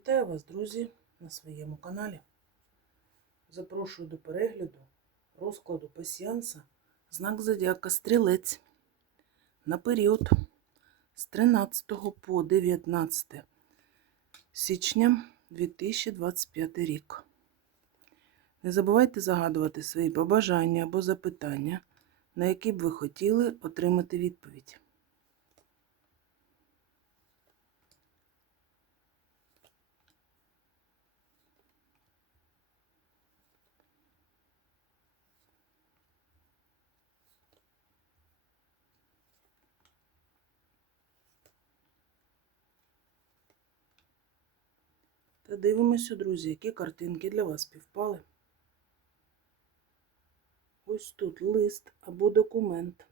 Вітаю вас, друзі, на своєму каналі. Запрошую до перегляду розкладу пасіянса знак Зодіака Стрілець на період з 13 по 19 січня 2025 рік. Не забувайте загадувати свої побажання або запитання, на які б ви хотіли отримати відповідь. Та дивимося, друзі, які картинки для вас співпали. Ось тут лист або документ.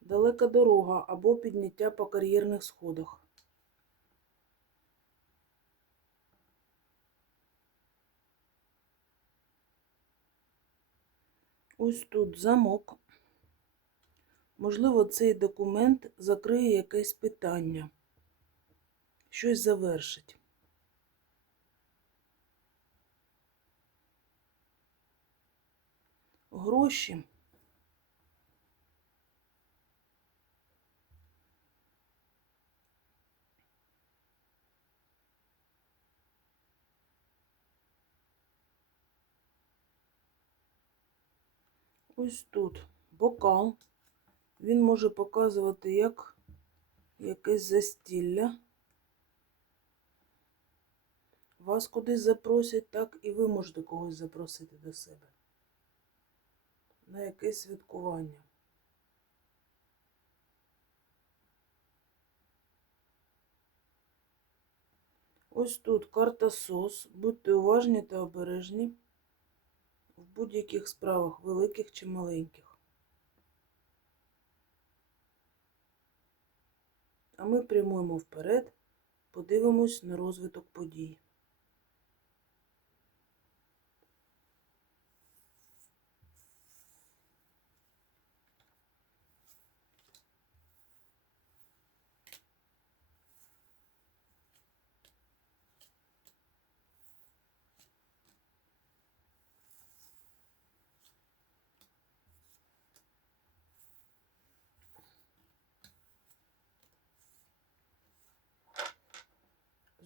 Далека дорога або підняття по кар'єрних сходах. Ось тут замок. Можливо, цей документ закриє якесь питання, щось завершить. Гроші. Ось тут бокал. Він може показувати як якесь застілля. Вас кудись запросять, так і ви можете когось запросити до себе. На якесь святкування. Ось тут карта СОС. Будьте уважні та обережні будь-яких справах, великих чи маленьких. А ми прямуємо вперед, подивимось на розвиток подій.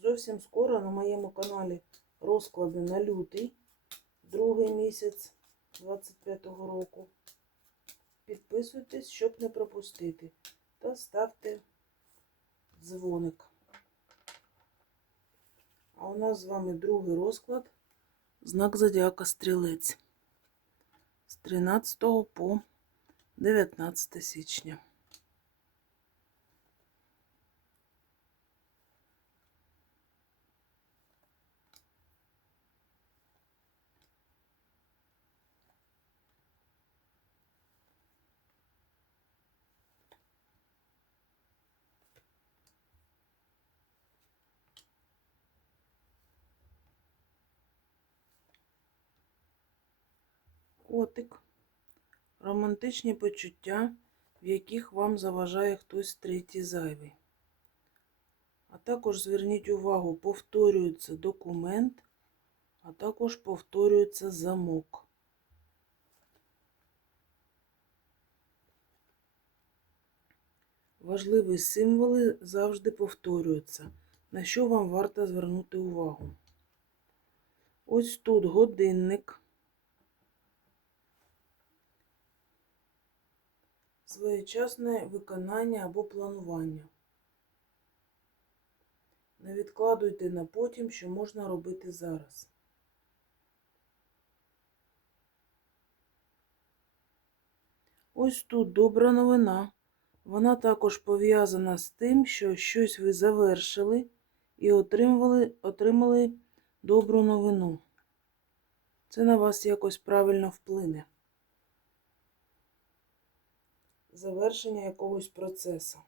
Зовсім скоро на моєму каналі розклади на лютий, другий місяць 25-го року. Підписуйтесь, щоб не пропустити, та ставте дзвоник. А у нас з вами другий розклад, знак Зодіака Стрілець з 13 по 19 січня. Котик. Романтичні почуття, в яких вам заважає хтось третій зайвий. А також зверніть увагу, повторюється документ, а також повторюється замок. Важливі символи завжди повторюються, на що вам варто звернути увагу. Ось тут годинник. Своєчасне виконання або планування. Не відкладуйте на потім, що можна робити зараз. Ось тут добра новина. Вона також пов'язана з тим, що щось ви завершили і отримали, отримали добру новину. Це на вас якось правильно вплине. Завершення якогось процесу.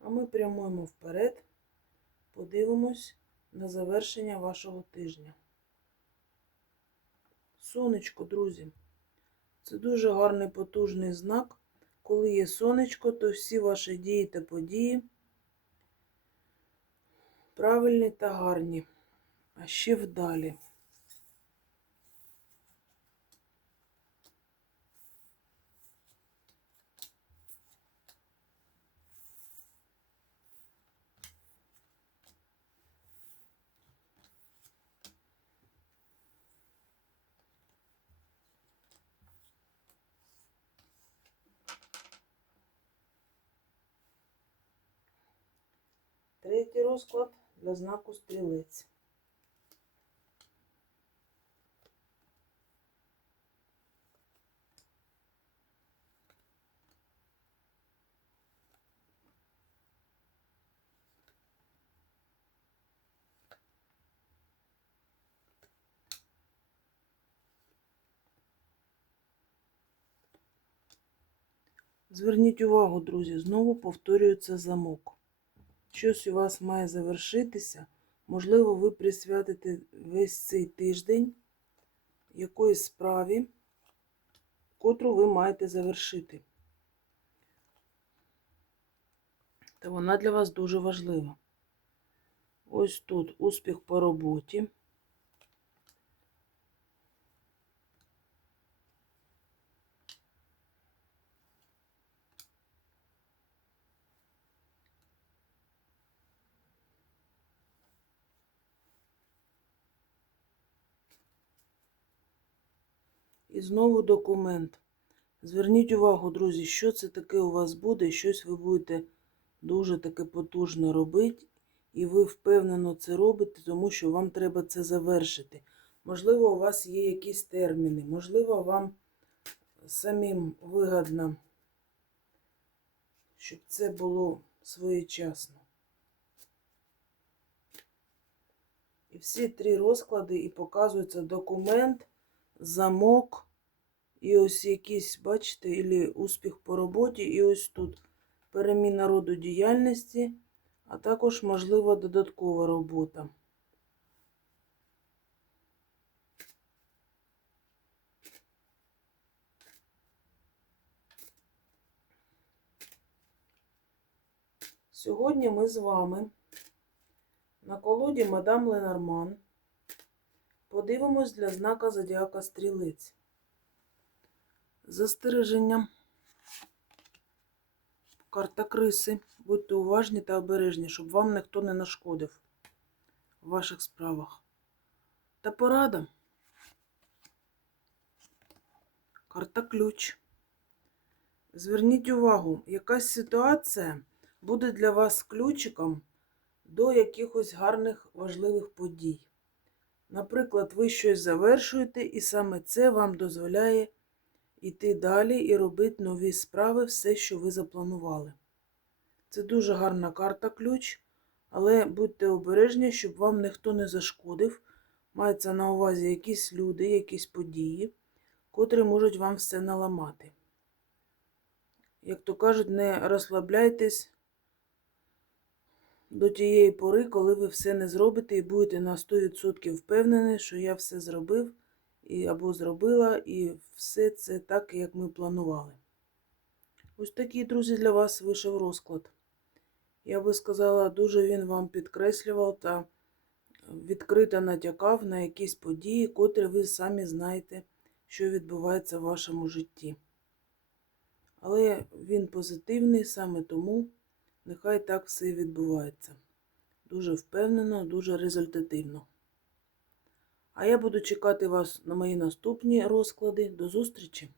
А ми прямуємо вперед, подивимось на завершення вашого тижня. Сонечко, друзі, це дуже гарний потужний знак. Коли є сонечко, то всі ваші дії та події правильні та гарні, а ще вдалі. Третій розклад для знаку стрілець. Зверніть увагу, друзі, знову повторюється замок. Щось у вас має завершитися. Можливо, ви присвятите весь цей тиждень якоїсь справі, котру ви маєте завершити. Та вона для вас дуже важлива. Ось тут успіх по роботі. І знову документ. Зверніть увагу, друзі, що це таке у вас буде, щось ви будете дуже таке потужно робити, і ви впевнено це робите, тому що вам треба це завершити. Можливо, у вас є якісь терміни, можливо, вам самим вигідно, щоб це було своєчасно. І всі три розклади і показується документ, замок, і ось якийсь, бачите, ілі успіх по роботі, і ось тут переміна роду діяльності, а також, можливо, додаткова робота. Сьогодні ми з вами на колоді Мадам Ленорман подивимось для знака Зодіака Стрілець. Застереження. Карта криси. Будьте уважні та обережні, щоб вам ніхто не нашкодив в ваших справах. Та порада. Карта ключ. Зверніть увагу, якась ситуація буде для вас ключиком до якихось гарних важливих подій. Наприклад, ви щось завершуєте, і саме це вам дозволяє йти далі і робити нові справи, все, що ви запланували. Це дуже гарна карта ключ, але будьте обережні, щоб вам ніхто не зашкодив. Мається на увазі якісь люди, якісь події, котрі можуть вам все наламати. Як то кажуть, не розслабляйтесь до тієї пори, коли ви все не зробите і будете на 100% впевнені, що я все зробив і, або зробила, і все це так, як ми планували. Ось такий, друзі, для вас вийшов розклад. Я би сказала, дуже він вам підкреслював та відкрито натякав на якісь події, котрі ви самі знаєте, що відбувається в вашому житті. Але він позитивний саме тому, нехай так все відбувається. Дуже впевнено, дуже результативно. А я буду чекати вас на мої наступні розклади. До зустрічі!